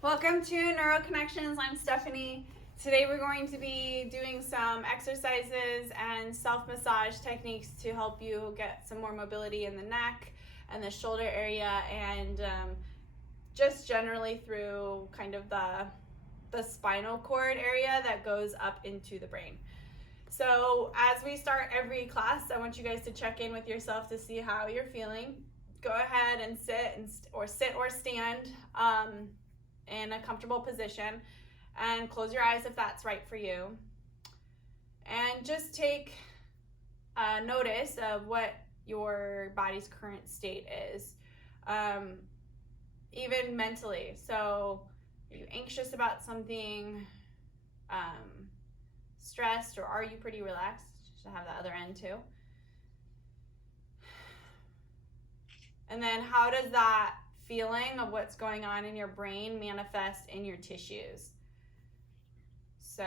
Welcome to Neuro Connections. I'm Stephanie. Today we're going to be doing some exercises and self-massage techniques to help you get some more mobility in the neck and the shoulder area, and just generally through kind of the spinal cord area that goes up into the brain. So as we start every class, I want you guys to check in with yourself to see how you're feeling. Go ahead and sit or stand in a comfortable position, and close your eyes if that's right for you. And just take notice of what your body's current state is, even mentally. So are you anxious about something, stressed, or are you pretty relaxed? Should have the other end too. And then how does that feeling of what's going on in your brain manifest in your tissues? So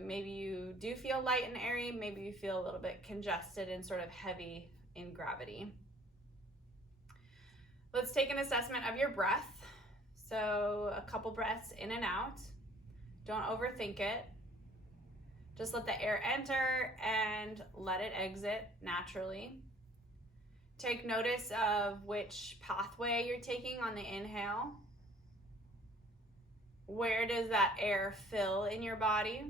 maybe you do feel light and airy, maybe you feel a little bit congested and sort of heavy in gravity. Let's take an assessment of your breath. So a couple breaths in and out. Don't overthink it. Just let the air enter and let it exit naturally. Take notice of which pathway you're taking on the inhale. Where does that air fill in your body?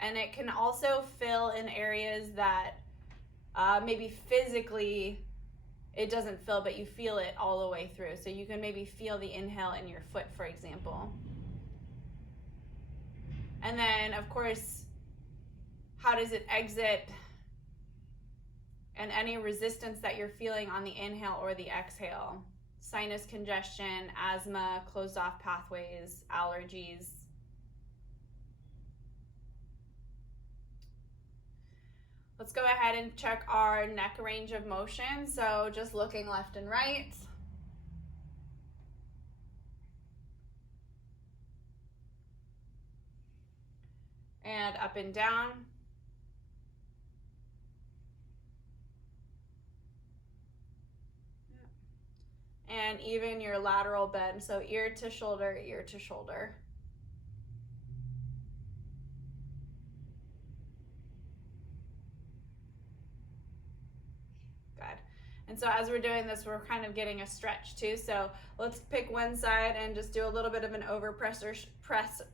And it can also fill in areas that maybe physically it doesn't fill, but you feel it all the way through. So you can maybe feel the inhale in your foot, for example. And then, of course, how does it exit? And any resistance that you're feeling on the inhale or the exhale. Sinus congestion, asthma, closed off pathways, allergies. Let's go ahead and check our neck range of motion. So just looking left and right. And up and down. And even your lateral bend, so ear to shoulder, ear to shoulder. Good. And so as we're doing this, we're kind of getting a stretch too. So let's pick one side and just do a little bit of an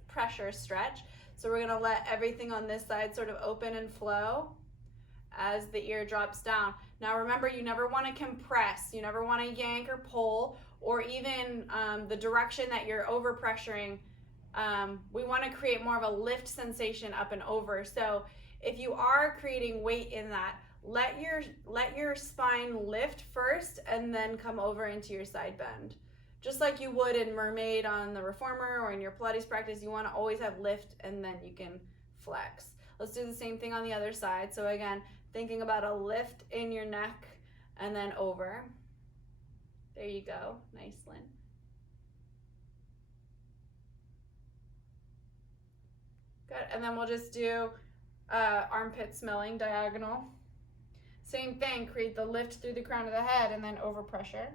pressure stretch. So we're gonna let everything on this side sort of open and flow as the ear drops down. Now remember, you never want to compress, you never want to yank or pull, or even the direction that you're overpressuring. We want to create more of a lift sensation up and over. So if you are creating weight in that, let your spine lift first and then come over into your side bend. Just like you would in Mermaid on the reformer or in your Pilates practice, you want to always have lift and then you can flex. Let's do the same thing on the other side. So again, thinking about a lift in your neck and then over. There you go. Nice, Lynn. Good. And then we'll just do armpit smelling, diagonal. Same thing, create the lift through the crown of the head and then over pressure.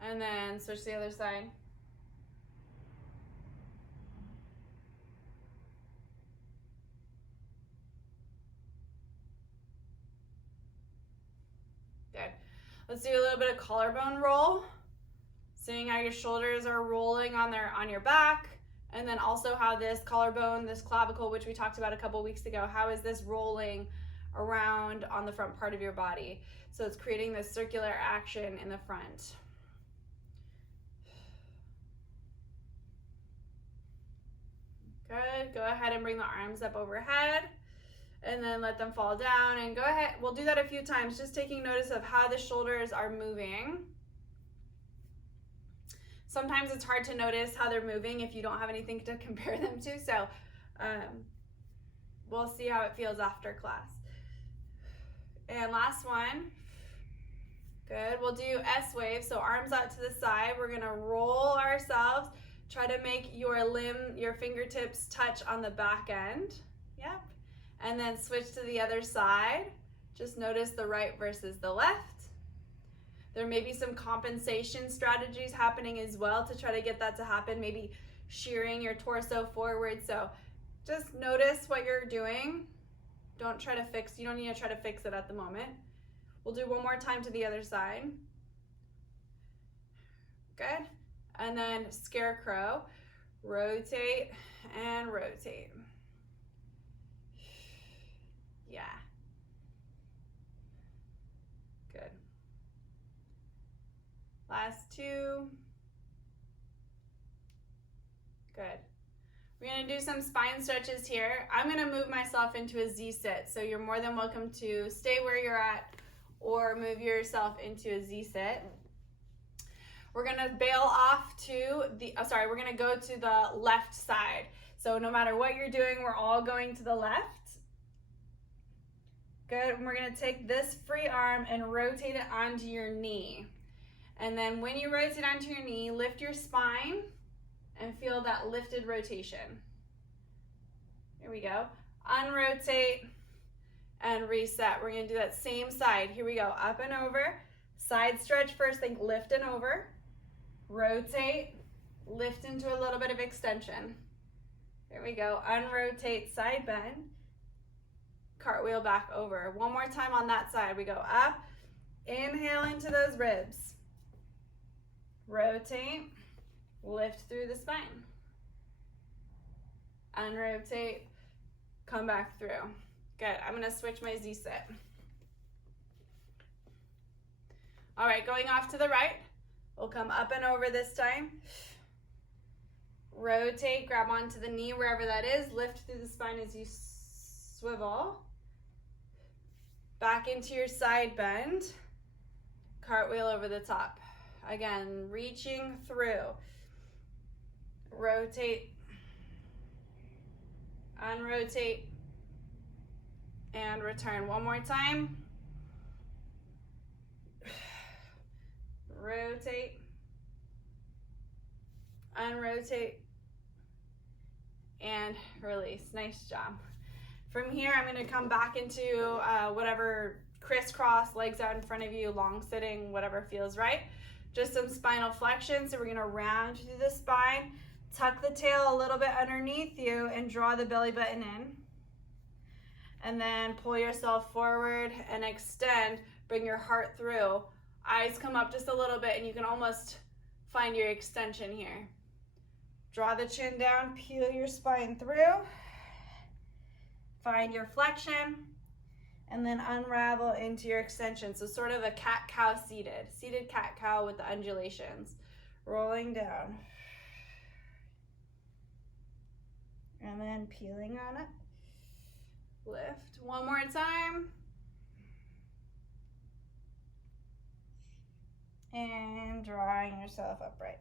And then switch to the other side. Good. Let's do a little bit of collarbone roll. Seeing how your shoulders are rolling on your back, and then also how this collarbone, this clavicle, which we talked about a couple weeks ago, how is this rolling around on the front part of your body? So it's creating this circular action in the front. Good. Go ahead and bring the arms up overhead and then let them fall down, and go ahead. We'll do that a few times, just taking notice of how the shoulders are moving. Sometimes it's hard to notice how they're moving if you don't have anything to compare them to. So we'll see how it feels after class. And last one. Good. We'll do S-wave. So arms out to the side. We're going to roll ourselves. Try to make your fingertips touch on the back end. Yep. And then switch to the other side. Just notice the right versus the left. There may be some compensation strategies happening as well to try to get that to happen, maybe shearing your torso forward. So just notice what you're doing. You don't need to try to fix it at the moment. We'll do one more time to the other side. Good. And then scarecrow. Rotate and rotate. Yeah. Good. Last two. Good. We're going to do some spine stretches here. I'm going to move myself into a Z-sit, so you're more than welcome to stay where you're at or move yourself into a Z-sit. We're going to bail off to we're going to go to the left side. So no matter what you're doing, we're all going to the left. Good. And we're going to take this free arm and rotate it onto your knee. And then when you rotate onto your knee, lift your spine and feel that lifted rotation. Here we go. Unrotate and reset. We're going to do that same side. Here we go. Up and over. Side stretch first. Think lift and over. Rotate. Lift into a little bit of extension. Here we go. Unrotate, side bend. Cartwheel back over. One more time on that side. We go up. Inhale into those ribs. Rotate. Lift through the spine. Unrotate. Come back through. Good. I'm going to switch my Z-sit. All right, going off to the right. We'll come up and over this time. Rotate, grab onto the knee wherever that is. Lift through the spine as you swivel. Back into your side bend. Cartwheel over the top. Again, reaching through. Rotate. Unrotate. And return. One more time. Rotate, unrotate, and release. Nice job. From here, I'm going to come back into whatever crisscross, legs out in front of you, long sitting, whatever feels right. Just some spinal flexion. So we're going to round through the spine, tuck the tail a little bit underneath you, and draw the belly button in. And then pull yourself forward and extend. Bring your heart through. Eyes come up just a little bit and you can almost find your extension here. Draw the chin down, peel your spine through. Find your flexion and then unravel into your extension. So sort of a cat-cow seated cat-cow with the undulations. Rolling down. And then peeling on it. Lift. One more time. And drawing yourself upright.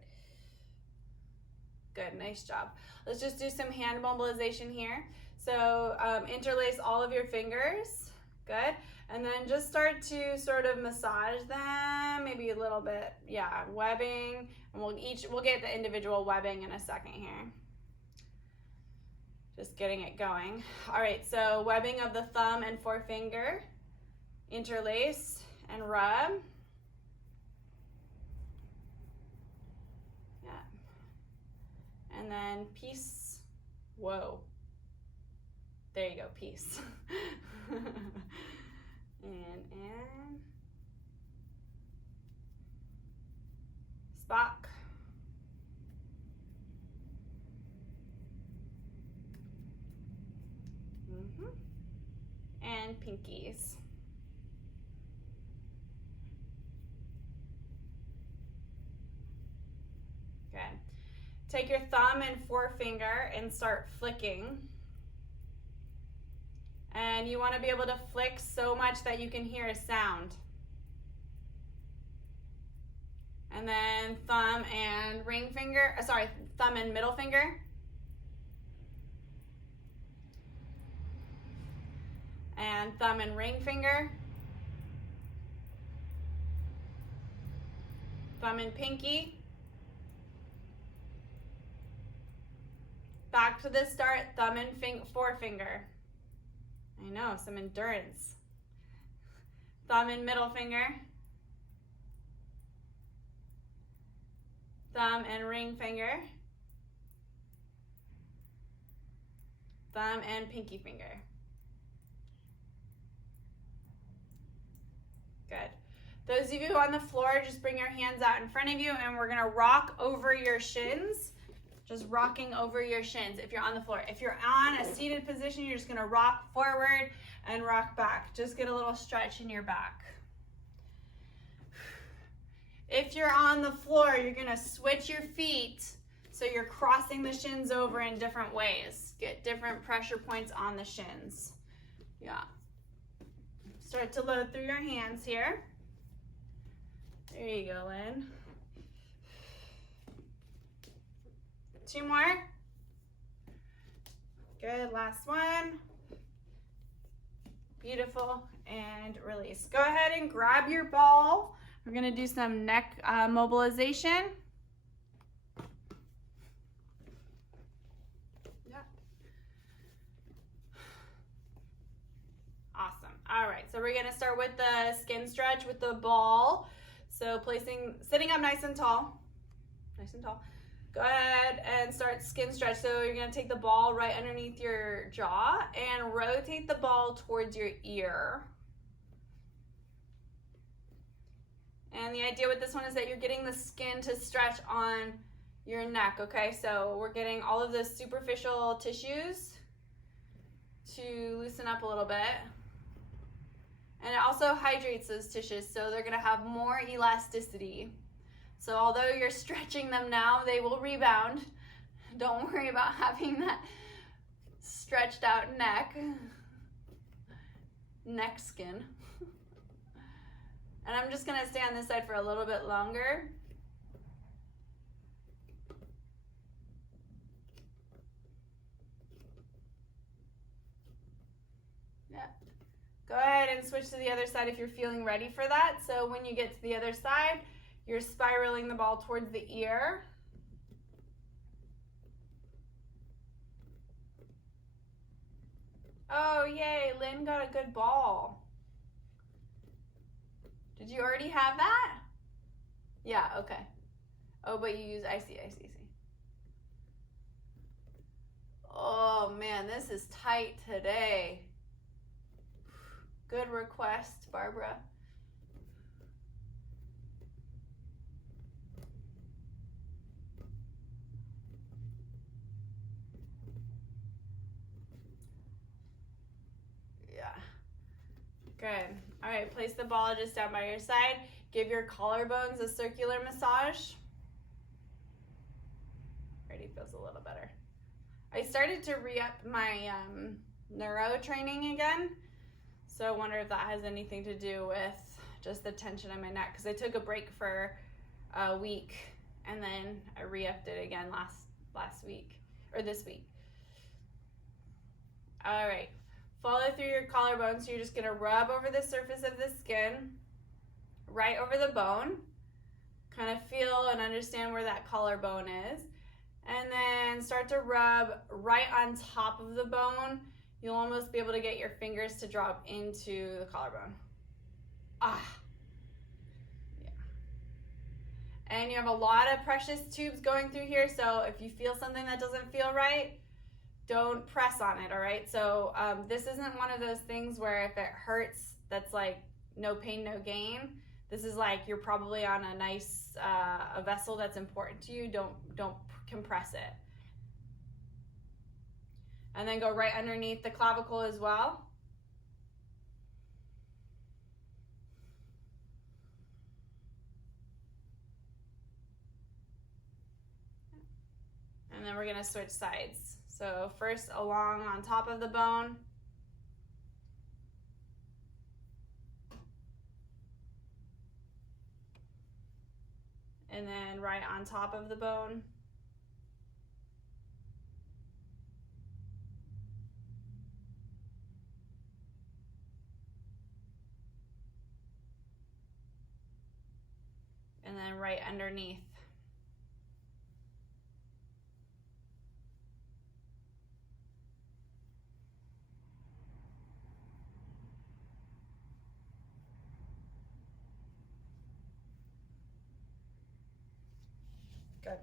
Good, nice job. Let's just do some hand mobilization here. So interlace all of your fingers. Good. And then just start to sort of massage them, maybe a little bit, yeah, webbing. And we'll get the individual webbing in a second here. Just getting it going. All right, so webbing of the thumb and forefinger. Interlace and rub. And then peace. Whoa. There you go, peace. and Spock. And pinkies. Good. Take your thumb and forefinger and start flicking. And you want to be able to flick so much that you can hear a sound. And then thumb and thumb and middle finger. And thumb and ring finger. Thumb and pinky. Back to the start, thumb and forefinger. I know, some endurance. Thumb and middle finger. thumb and ring finger, thumb and pinky finger. Good. Those of you on the floor, just bring your hands out in front of you and we're gonna rock over your shins. Just rocking over your shins if you're on the floor. If you're on a seated position, you're just gonna rock forward and rock back. Just get a little stretch in your back. If you're on the floor, you're gonna switch your feet so you're crossing the shins over in different ways. Get different pressure points on the shins. Yeah. Start to load through your hands here. There you go, Lynn. 2 more. Good, last one. Beautiful, and release. Go ahead and grab your ball. We're gonna do some neck mobilization. Yeah. Awesome. All right, so we're gonna start with the skin stretch with the ball. So sitting up nice and tall. Nice and tall. Go ahead and start skin stretch. So you're gonna take the ball right underneath your jaw and rotate the ball towards your ear. And the idea with this one is that you're getting the skin to stretch on your neck, okay? So we're getting all of those superficial tissues to loosen up a little bit. And it also hydrates those tissues, so they're gonna have more elasticity. So although you're stretching them now, they will rebound. Don't worry about having that stretched out neck skin. And I'm just gonna stay on this side for a little bit longer. Yeah. Go ahead and switch to the other side if you're feeling ready for that. So when you get to the other side, you're spiraling the ball towards the ear. Oh, yay, Lynn got a good ball. Did you already have that? Yeah, okay. Oh, but you use, I see. Oh man, this is tight today. Good request, Barbara. Good. All right, place the ball just down by your side. Give your collarbones a circular massage. Already feels a little better. I started to re-up my neuro training again. So I wonder if that has anything to do with just the tension in my neck. Because I took a break for a week and then I re-upped it again last week, or this week. All right. Follow through your collarbone, so you're just gonna rub over the surface of the skin, right over the bone. Kind of feel and understand where that collarbone is. And then start to rub right on top of the bone. You'll almost be able to get your fingers to drop into the collarbone. Ah. Yeah. And you have a lot of precious tubes going through here, so if you feel something that doesn't feel right, don't press on it, all right? So this isn't one of those things where if it hurts, that's like no pain, no gain. This is like you're probably on a nice a vessel that's important to you. Don't compress it. And then go right underneath the clavicle as well. And then we're gonna switch sides. So first along on top of the bone. And then right on top of the bone. And then right underneath. Good.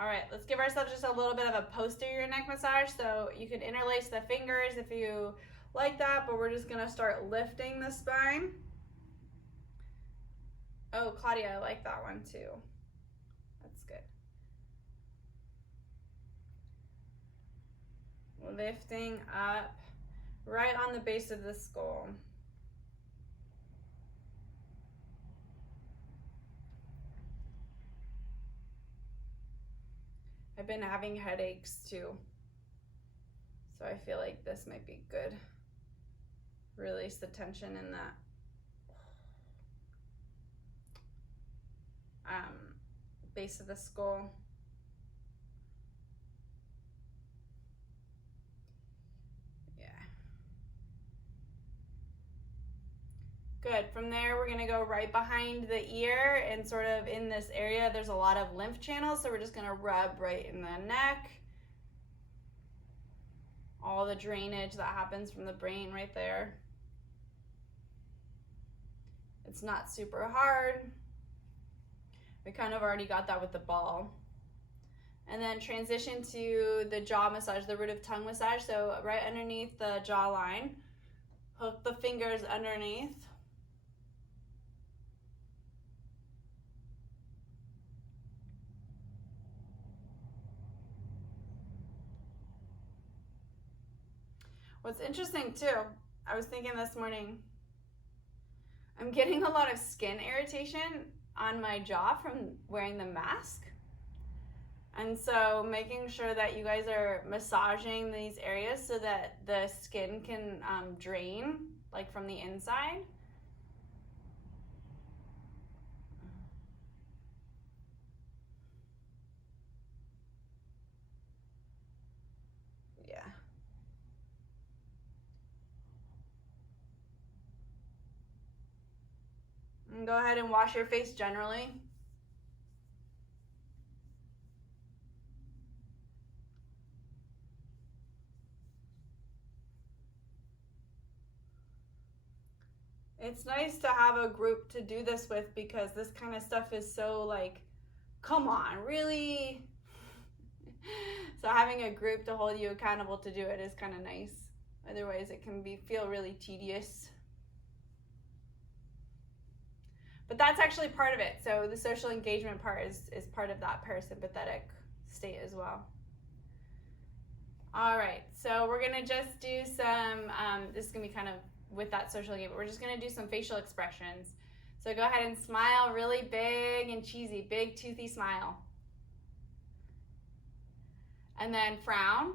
All right, let's give ourselves just a little bit of a posterior neck massage. So you can interlace the fingers if you like that, but we're just gonna start lifting the spine. Oh, Claudia, I like that one too. That's good. Lifting up right on the base of the skull. I've been having headaches too, so I feel like this might be good. Release the tension in that base of the skull. Yeah. Good. From there, we're gonna go right behind the ear and sort of in this area, there's a lot of lymph channels, so we're just gonna rub right in the neck. All the drainage that happens from the brain right there. It's not super hard. We kind of already got that with the ball. And then transition to the jaw massage, the root of tongue massage. So right underneath the jawline, hook the fingers underneath. What's interesting too, I was thinking this morning, I'm getting a lot of skin irritation on my jaw from wearing the mask. And so making sure that you guys are massaging these areas so that the skin can drain, like from the inside. Yeah. And go ahead and wash your face generally. It's nice to have a group to do this with because this kind of stuff is so like, come on, really? So having a group to hold you accountable to do it is kind of nice. Otherwise it can feel really tedious. But that's actually part of it. So the social engagement part is part of that parasympathetic state as well. All right, so we're gonna just do some, this is gonna be kind of with that social engagement, we're just gonna do some facial expressions. So go ahead and smile really big and cheesy, big toothy smile. And then frown.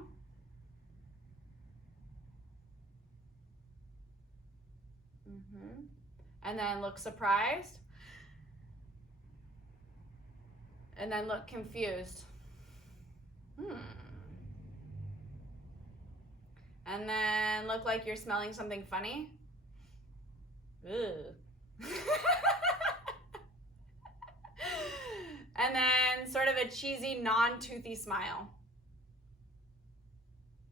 And then look surprised. And then look confused. And then look like you're smelling something funny. Ugh. And then sort of a cheesy, non-toothy smile.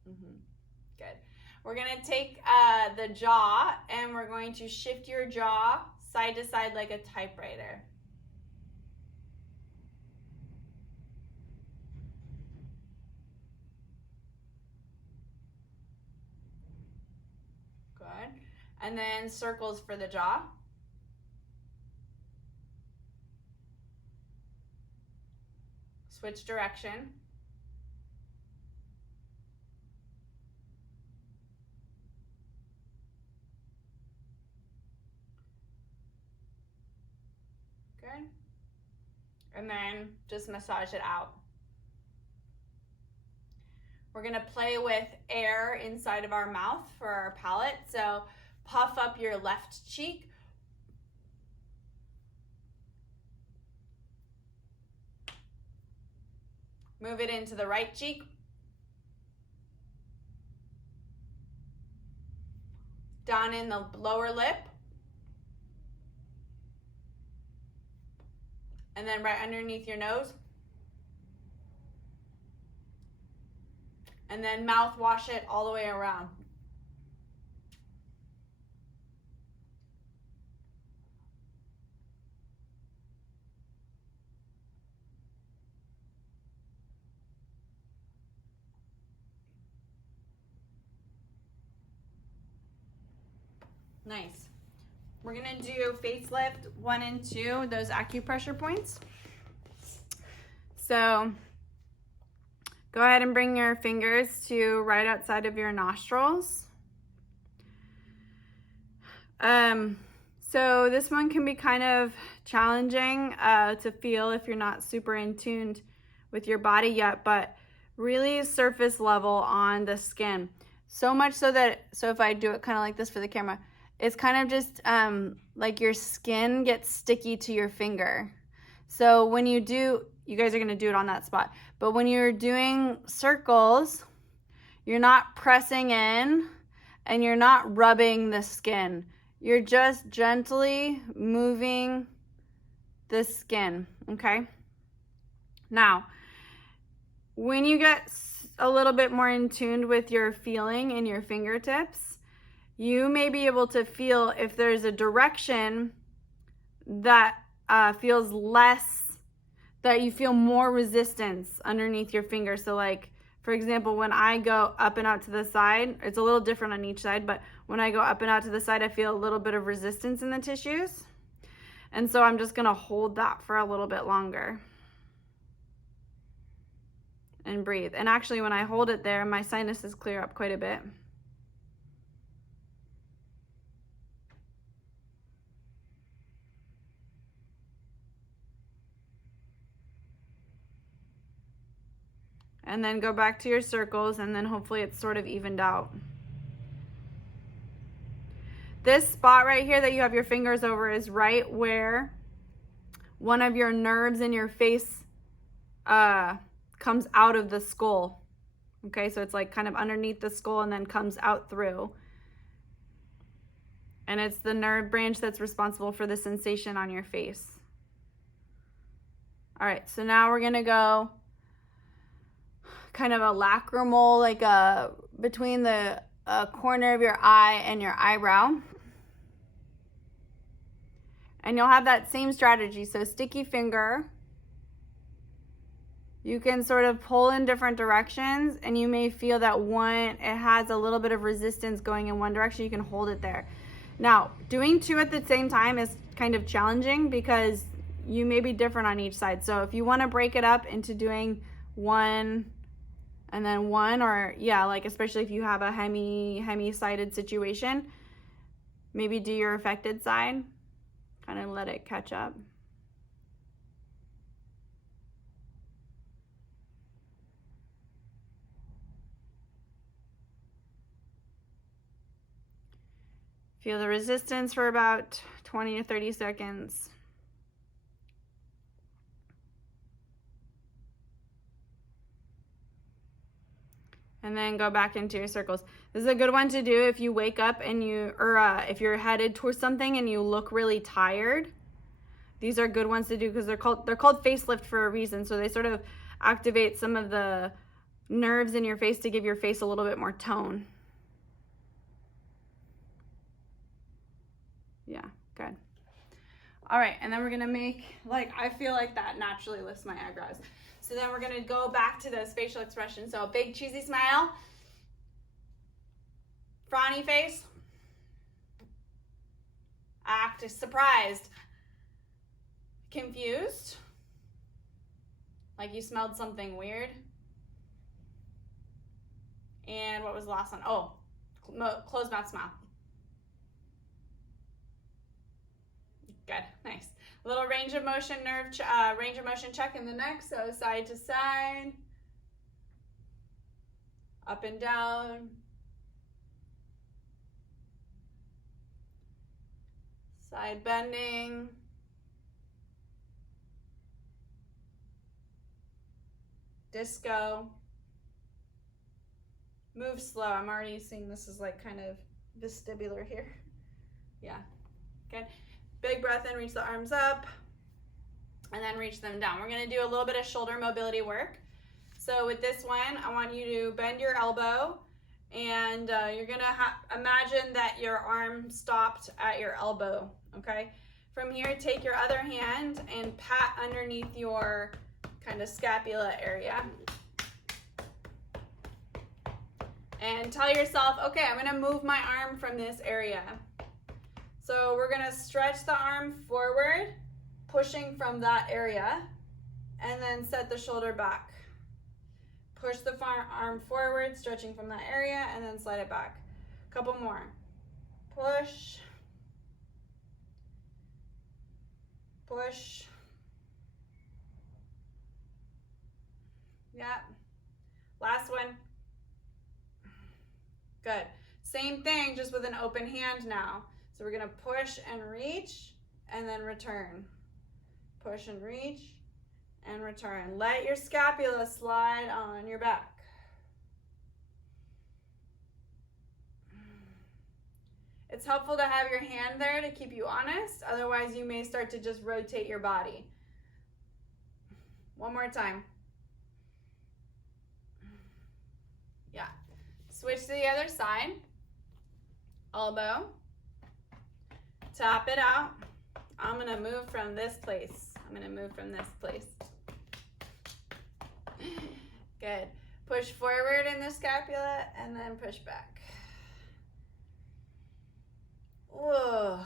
Good. We're gonna take the jaw and we're going to shift your jaw side to side like a typewriter. Good. And then circles for the jaw. Switch direction. Good. And then just massage it out. We're gonna play with air inside of our mouth for our palate. So puff up your left cheek. Move it into the right cheek. Down in the lower lip. And then right underneath your nose. And then mouthwash it all the way around. Nice. We're gonna do facelift 1 and 2, those acupressure points. So go ahead and bring your fingers to right outside of your nostrils. So this one can be kind of challenging to feel if you're not super in tune with your body yet, but really surface level on the skin. So much so that, so if I do it kind of like this for the camera, it's kind of just like your skin gets sticky to your finger. So when you do, you guys are gonna do it on that spot, but when you're doing circles, you're not pressing in and you're not rubbing the skin. You're just gently moving the skin, okay? Now, when you get a little bit more in tune with your feeling in your fingertips, you may be able to feel if there's a direction that feels less, that you feel more resistance underneath your finger. So like, for example, when I go up and out to the side, it's a little different on each side, but when I go up and out to the side, I feel a little bit of resistance in the tissues. And so I'm just gonna hold that for a little bit longer and breathe. And actually when I hold it there, my sinuses clear up quite a bit. And then go back to your circles, and then hopefully it's sort of evened out. This spot right here that you have your fingers over is right where one of your nerves in your face comes out of the skull. Okay, so it's like kind of underneath the skull and then comes out through. And it's the nerve branch that's responsible for the sensation on your face. All right, so now we're gonna go kind of a lacrimal, like between the corner of your eye and your eyebrow. And you'll have that same strategy. So sticky finger, you can sort of pull in different directions, and you may feel that one, it has a little bit of resistance going in one direction. You can hold it there. Now, doing 2 at the same time is kind of challenging because you may be different on each side. So if you want to break it up into doing 1 and then 1, or yeah, like especially if you have a hemi-sided situation, maybe do your affected side, kind of let it catch up. Feel the resistance for about 20 to 30 seconds. And then go back into your circles. This is a good one to do if you wake up and if you're headed towards something and you look really tired. These are good ones to do because they're called facelift for a reason. So they sort of activate some of the nerves in your face to give your face a little bit more tone. Yeah, good. All right, and then we're gonna make, like, I feel like that naturally lifts my eyebrows. So then we're gonna go back to those facial expressions. So a big cheesy smile, frowny face, act surprised, confused, like you smelled something weird. And what was the last one? Oh, closed mouth smile. Good, nice. A little range of motion range of motion check in the neck. So side to side, up and down, side bending, disco. Move slow. I'm already seeing this is like kind of vestibular here. Yeah, good. Big breath in, reach the arms up, and then reach them down. We're gonna do a little bit of shoulder mobility work. So with this one, I want you to bend your elbow, and you're gonna imagine that your arm stopped at your elbow, okay? From here, take your other hand and pat underneath your kind of scapula area. And tell yourself, okay, I'm gonna move my arm from this area. So we're gonna stretch the arm forward, pushing from that area, and then set the shoulder back. Push the arm forward, stretching from that area, and then slide it back. Couple more. Push, push. Yeah. Last one. Good. Same thing, just with an open hand now. So we're gonna push and reach, and then return. Push and reach, and return. Let your scapula slide on your back. It's helpful to have your hand there to keep you honest. Otherwise, you may start to just rotate your body. One more time. Yeah. Switch to the other side. Elbow. Tap it out. I'm going to move from this place. Good. Push forward in the scapula and then push back. Whoa.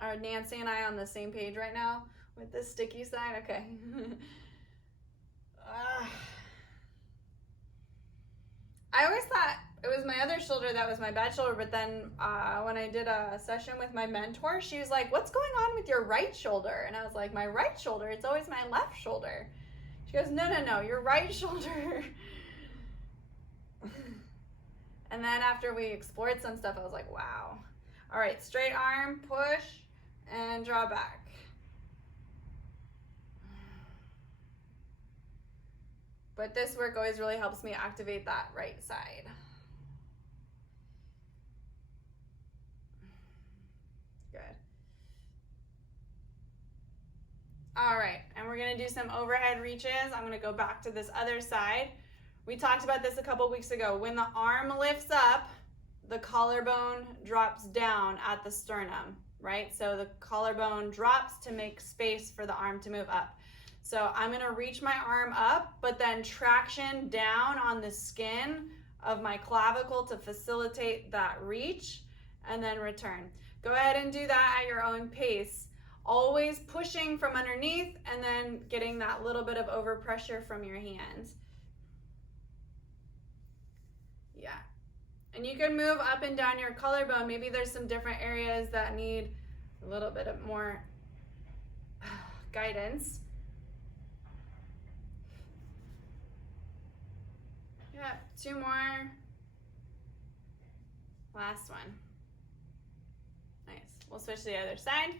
Are Nancy and I on the same page right now with this sticky side? Okay. I always thought it was my other shoulder that was my bad shoulder, but then when I did a session with my mentor, she was like, what's going on with your right shoulder? And I was like, my right shoulder? It's always my left shoulder. She goes, no, your right shoulder. And then after we explored some stuff, I was like, wow. All right, straight arm, push, and draw back. But this work always really helps me activate that right side. Good. All right, and we're gonna do some overhead reaches. I'm gonna go back to this other side. We talked about this a couple weeks ago. When the arm lifts up, the collarbone drops down at the sternum, right? So the collarbone drops to make space for the arm to move up. So I'm gonna reach my arm up, but then traction down on the skin of my clavicle to facilitate that reach, and then return. Go ahead and do that at your own pace. Always pushing from underneath and then getting that little bit of overpressure from your hands. Yeah. And you can move up and down your collarbone. Maybe there's some different areas that need a little bit of more guidance. Yeah, 2 more. Last one. Nice. We'll switch to the other side.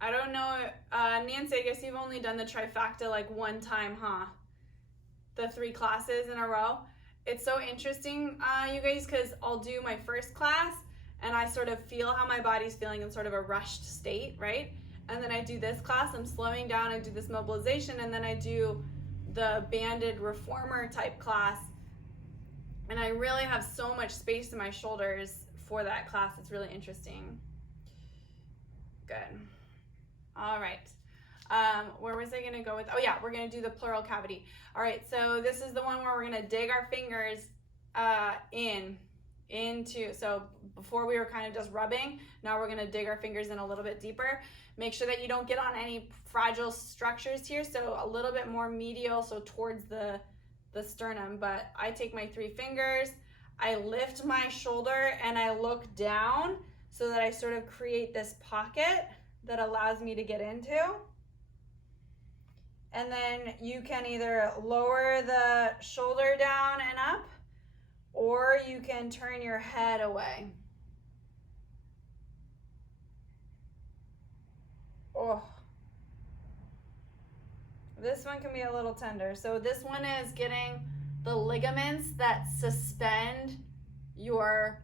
I don't know, Nancy, I guess you've only done the trifecta like one time, huh? The 3 classes in a row. It's so interesting, you guys, because I'll do my first class and I sort of feel how my body's feeling in sort of a rushed state, right? And then I do this class, I'm slowing down, I do this mobilization, and then I do the banded reformer type class. And I really have so much space in my shoulders for that class. It's really interesting. Good. All right. Where was I going to go with? Oh yeah, we're going to do the pleural cavity. All right. So this is the one where we're going to dig our fingers into. So before we were kind of just rubbing, now we're going to dig our fingers in a little bit deeper. Make sure that you don't get on any fragile structures here. So a little bit more medial, so towards the sternum. But I take my 3 fingers, I lift my shoulder, and I look down so that I sort of create this pocket that allows me to get into. And then you can either lower the shoulder down and up, or you can turn your head away. Oh, this one can be a little tender. So this one is getting the ligaments that suspend your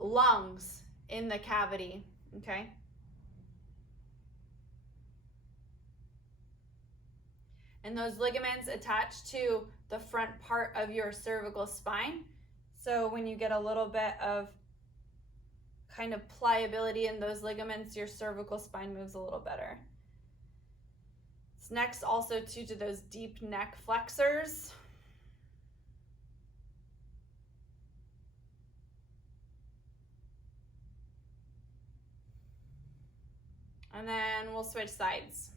lungs in the cavity, okay? And those ligaments attach to the front part of your cervical spine. So when you get a little bit of kind of pliability in those ligaments, your cervical spine moves a little better. It's next also to those deep neck flexors. And then we'll switch sides.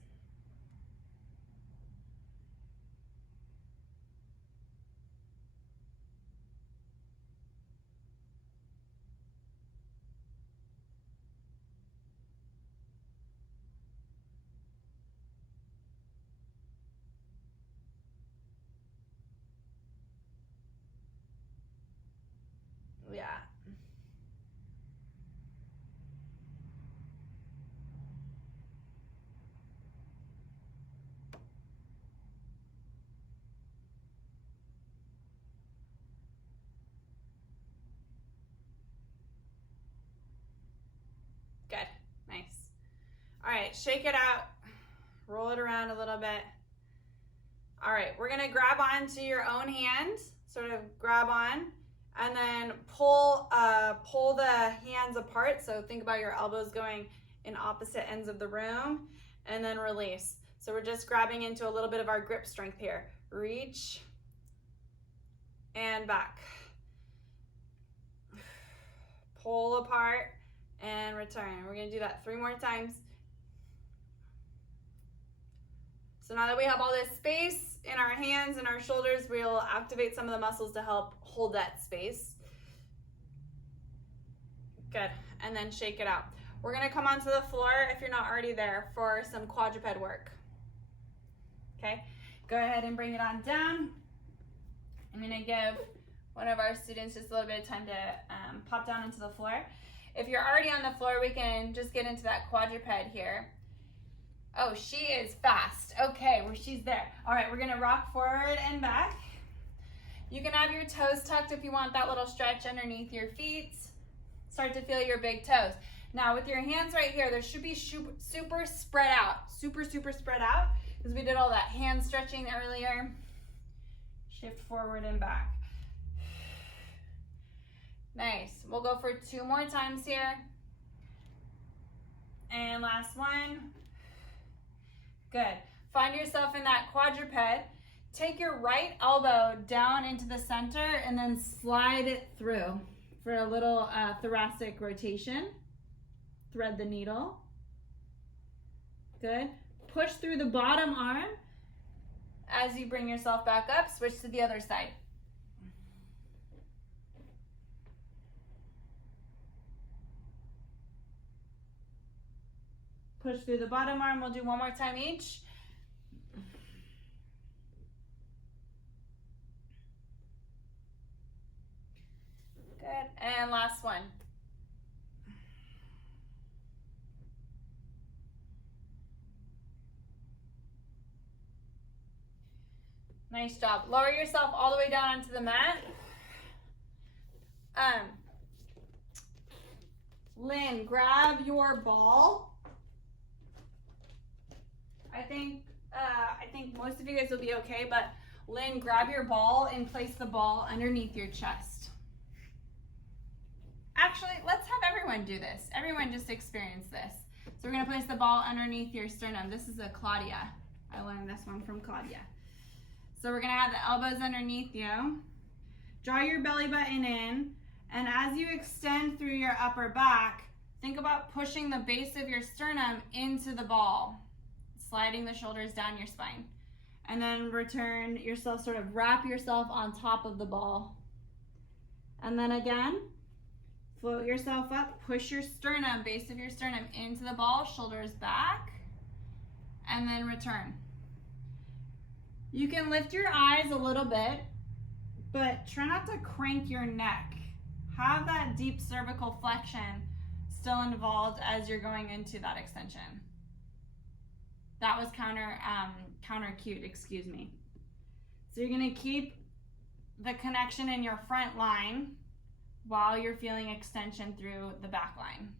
Yeah. Good, nice. All right, shake it out, roll it around a little bit. All right, we're gonna grab onto your own hand, sort of grab on, and then pull the hands apart. So think about your elbows going in opposite ends of the room, and then release. So we're just grabbing into a little bit of our grip strength here. Reach and back. Pull apart and return. We're gonna do that 3 more times. So now that we have all this space in our hands and our shoulders, we'll activate some of the muscles to help hold that space. Good, and then shake it out. We're gonna come onto the floor, if you're not already there, for some quadruped work. Okay, go ahead and bring it on down. I'm gonna give one of our students just a little bit of time to pop down into the floor. If you're already on the floor, we can just get into that quadruped here. Oh, she is fast. Okay, well, she's there. All right, we're gonna rock forward and back. You can have your toes tucked if you want that little stretch underneath your feet. Start to feel your big toes. Now with your hands right here, there should be super spread out. Super spread out, because we did all that hand stretching earlier. Shift forward and back. Nice. We'll go for 2 more times here. And last one. Good. Find yourself in that quadruped. Take your right elbow down into the center and then slide it through for a little thoracic rotation. Thread the needle. Good. Push through the bottom arm. As you bring yourself back up, switch to the other side. Push through the bottom arm. We'll do 1 more time each. Good, and last one. Nice job. Lower yourself all the way down onto the mat. Lynn, grab your ball. I think most of you guys will be okay, but Lynn, grab your ball and place the ball underneath your chest. Actually, let's have everyone do this. Everyone just experience this. So we're gonna place the ball underneath your sternum. This is a Claudia. I learned this one from Claudia. So we're gonna have the elbows underneath you. Draw your belly button in, and as you extend through your upper back, think about pushing the base of your sternum into the ball, sliding the shoulders down your spine. And then return yourself, sort of wrap yourself on top of the ball. And then again, float yourself up, push your sternum, base of your sternum into the ball, shoulders back, and then return. You can lift your eyes a little bit, but try not to crank your neck. Have that deep cervical flexion still involved as you're going into that extension. That was counter cute, excuse me. So you're gonna keep the connection in your front line while you're feeling extension through the back line.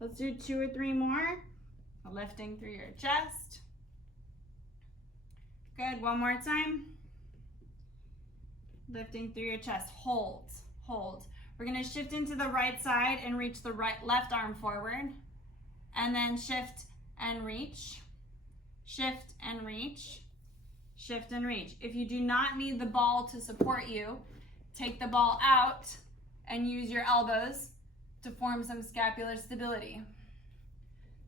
Let's do 2 or 3 more. Lifting through your chest. Good, one more time. Lifting through your chest, hold, hold. We're gonna shift into the right side and reach the left arm forward. And then shift and reach, shift and reach, shift and reach. If you do not need the ball to support you, take the ball out and use your elbows to form some scapular stability.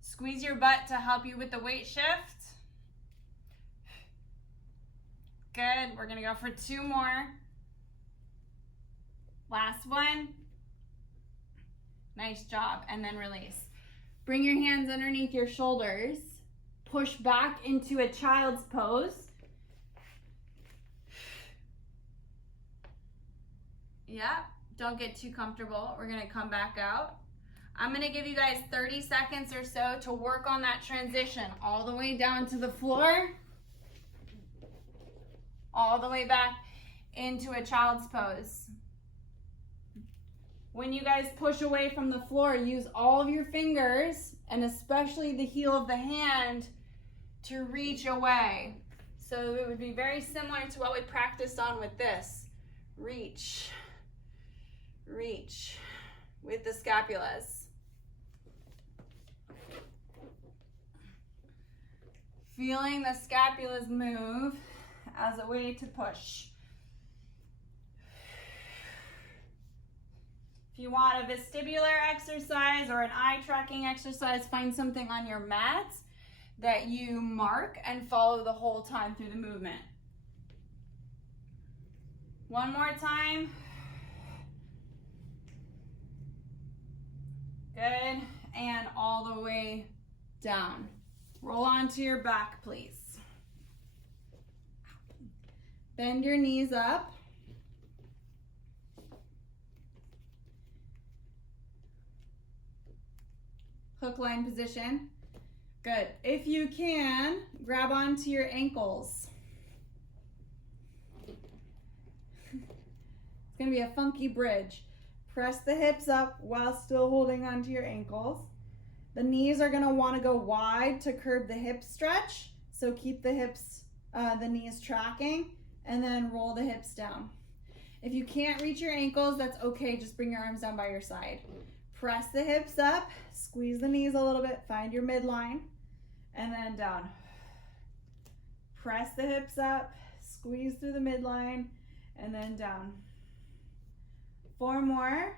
Squeeze your butt to help you with the weight shift. Good, we're gonna go for 2 more. Last one. Nice job, and then release. Bring your hands underneath your shoulders. Push back into a child's pose. Yeah, don't get too comfortable. We're gonna come back out. I'm gonna give you guys 30 seconds or so to work on that transition all the way down to the floor, all the way back into a child's pose. When you guys push away from the floor, use all of your fingers and especially the heel of the hand to reach away. So it would be very similar to what we practiced on with this. Reach, reach with the scapulas. Feeling the scapulas move as a way to push. If you want a vestibular exercise or an eye tracking exercise, find something on your mat that you mark and follow the whole time through the movement. One more time. Good, and all the way down. Roll onto your back, please. Bend your knees up. Hook line position. Good. If you can, grab onto your ankles. It's gonna be a funky bridge. Press the hips up while still holding onto your ankles. The knees are gonna wanna go wide to curb the hip stretch. So keep the hips, the knees tracking, and then roll the hips down. If you can't reach your ankles, that's okay. Just bring your arms down by your side. Press the hips up, squeeze the knees a little bit, find your midline, and then down. Press the hips up, squeeze through the midline, and then down. 4 more.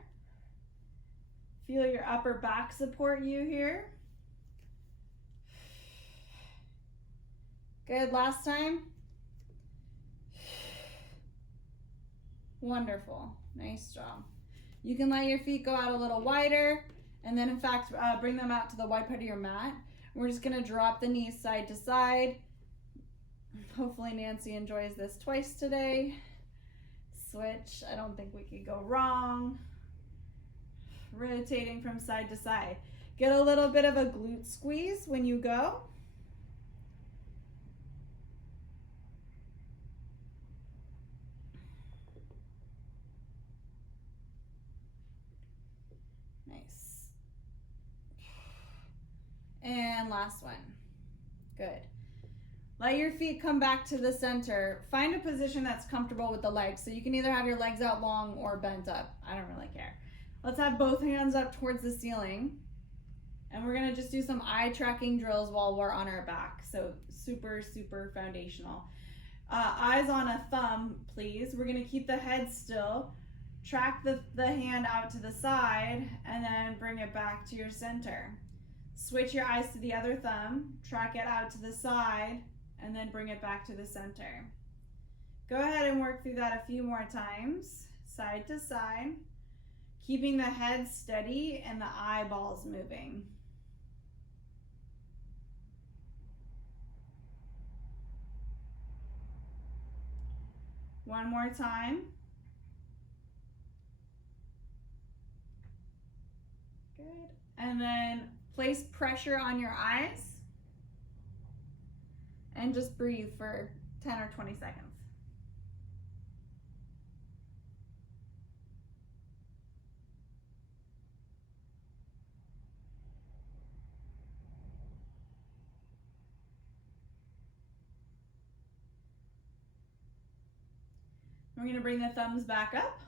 Feel your upper back support you here. Good, last time. Wonderful, nice job. You can let your feet go out a little wider, and then in fact, bring them out to the wide part of your mat. We're just gonna drop the knees side to side. Hopefully Nancy enjoys this twice today. Switch, I don't think we could go wrong. Rotating from side to side. Get a little bit of a glute squeeze when you go. Nice. And last one. Good. Let your feet come back to the center. Find a position that's comfortable with the legs. So you can either have your legs out long or bent up. I don't really care. Let's have both hands up towards the ceiling. And we're gonna just do some eye tracking drills while we're on our back. So super, super foundational. Eyes on a thumb, please. We're gonna keep the head still. Track the hand out to the side and then bring it back to your center. Switch your eyes to the other thumb, track it out to the side, and then bring it back to the center. Go ahead and work through that a few more times, side to side, keeping the head steady and the eyeballs moving. One more time. Good. And then place pressure on your eyes and just breathe for 10 or 20 seconds. We're going to bring the thumbs back up.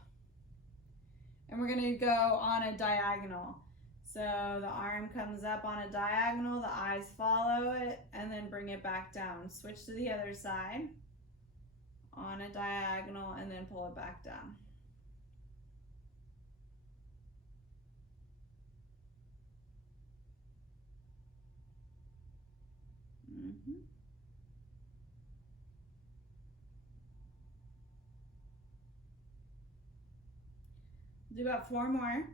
And we're going to go on a diagonal. So the arm comes up on a diagonal, the eyes follow it, and then bring it back down. Switch to the other side on a diagonal, and then pull it back down. Do about 4 more.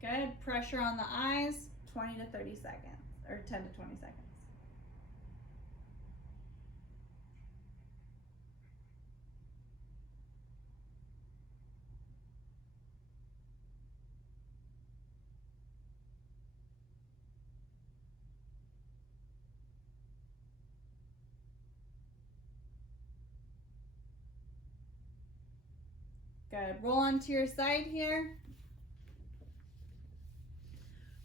Good. Pressure on the eyes, 20 to 30 seconds, or 10 to 20 seconds. Good. Roll onto your side here.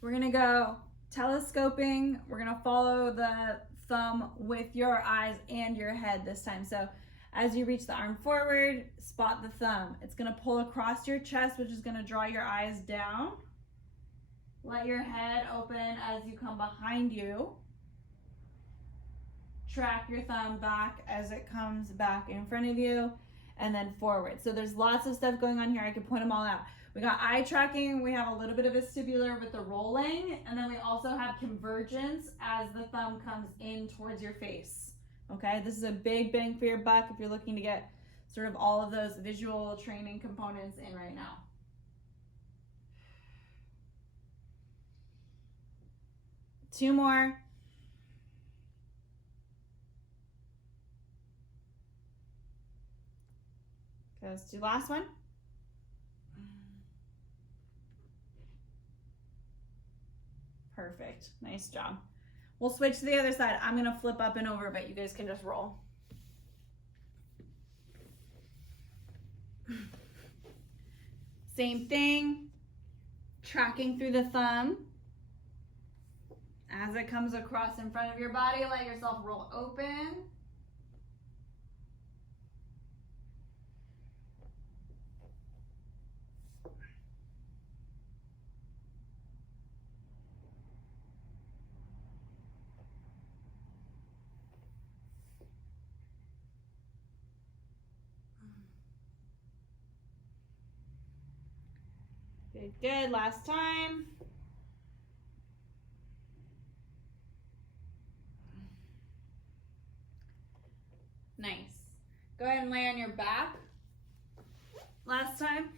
We're going to go telescoping. We're going to follow the thumb with your eyes and your head this time. So as you reach the arm forward, spot the thumb. It's going to pull across your chest, which is going to draw your eyes down. Let your head open as you come behind you. Track your thumb back as it comes back in front of you, and then forward. So there's lots of stuff going on here. I could point them all out. We got eye tracking, we have a little bit of vestibular with the rolling, and then we also have convergence as the thumb comes in towards your face. Okay, this is a big bang for your buck if you're looking to get sort of all of those visual training components in right now. Two more. Okay, let's do last one. Perfect. Nice job. We'll switch to the other side. I'm going to flip up and over, but you guys can just roll. Same thing. Tracking through the thumb. As it comes across in front of your body, let yourself roll open. Good, good. Last time. Nice. Go ahead and lay on your back. Last time.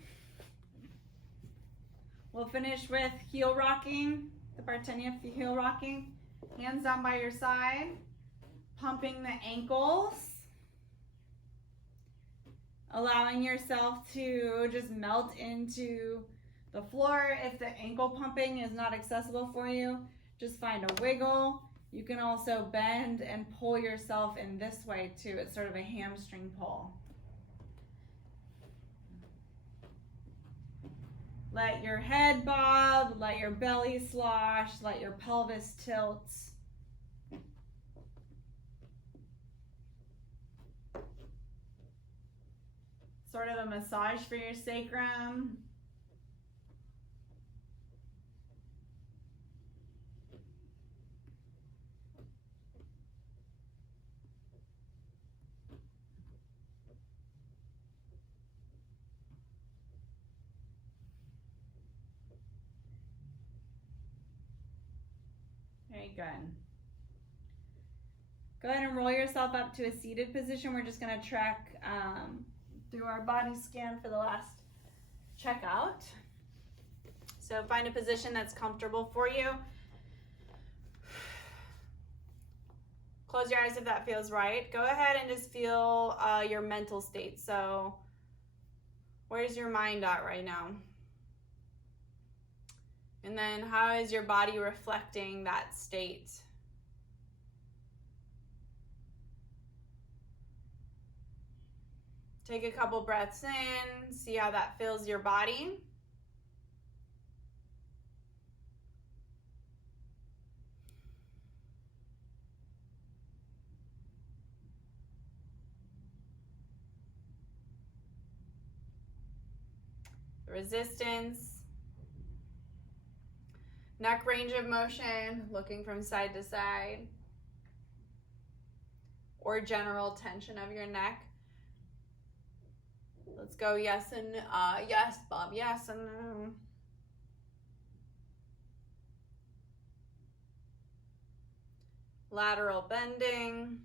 We'll finish with heel rocking, the Bartenia heel rocking. Hands down by your side, pumping the ankles. Allowing yourself to just melt into the floor. If the ankle pumping is not accessible for you, just find a wiggle. You can also bend and pull yourself in this way too. It's sort of a hamstring pull. Let your head bob, let your belly slosh, let your pelvis tilt. Sort of a massage for your sacrum. Very good. Go ahead and roll yourself up to a seated position. We're just going to track through our body scan for the last checkout. So find a position that's comfortable for you. Close your eyes if that feels right. Go ahead and just feel your mental state. So where's your mind at right now? And then how is your body reflecting that state? Take a couple breaths in, see how that fills your body. Resistance. Neck range of motion, looking from side to side. Or general tension of your neck. Let's go yes and yes, Bob, yes and no. Lateral bending.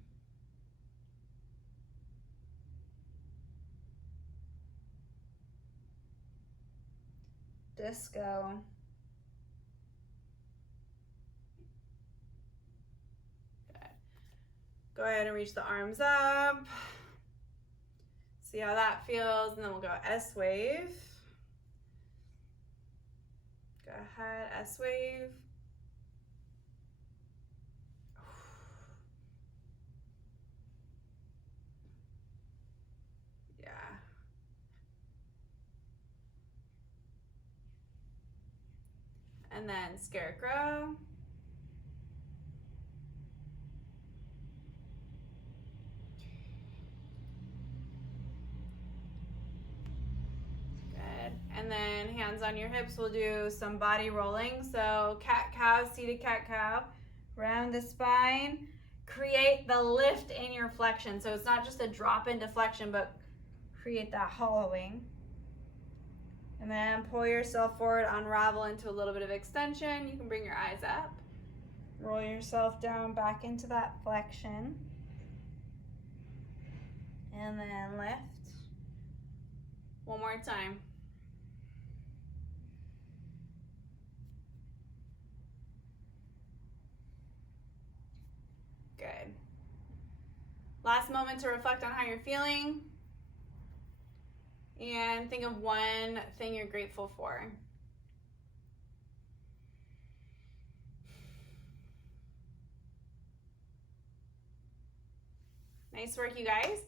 Disco. Good. Go ahead and reach the arms up. See how that feels, and then we'll go S-wave. Go ahead, S-wave. Yeah. And then scarecrow. And then hands on your hips, we'll do some body rolling. So cat-cow, seated cat-cow, round the spine. Create the lift in your flexion. So it's not just a drop into flexion, but create that hollowing. And then pull yourself forward, unravel into a little bit of extension. You can bring your eyes up. Roll yourself down back into that flexion. And then lift. One more time. Good. Last moment to reflect on how you're feeling. And think of one thing you're grateful for. Nice work, you guys.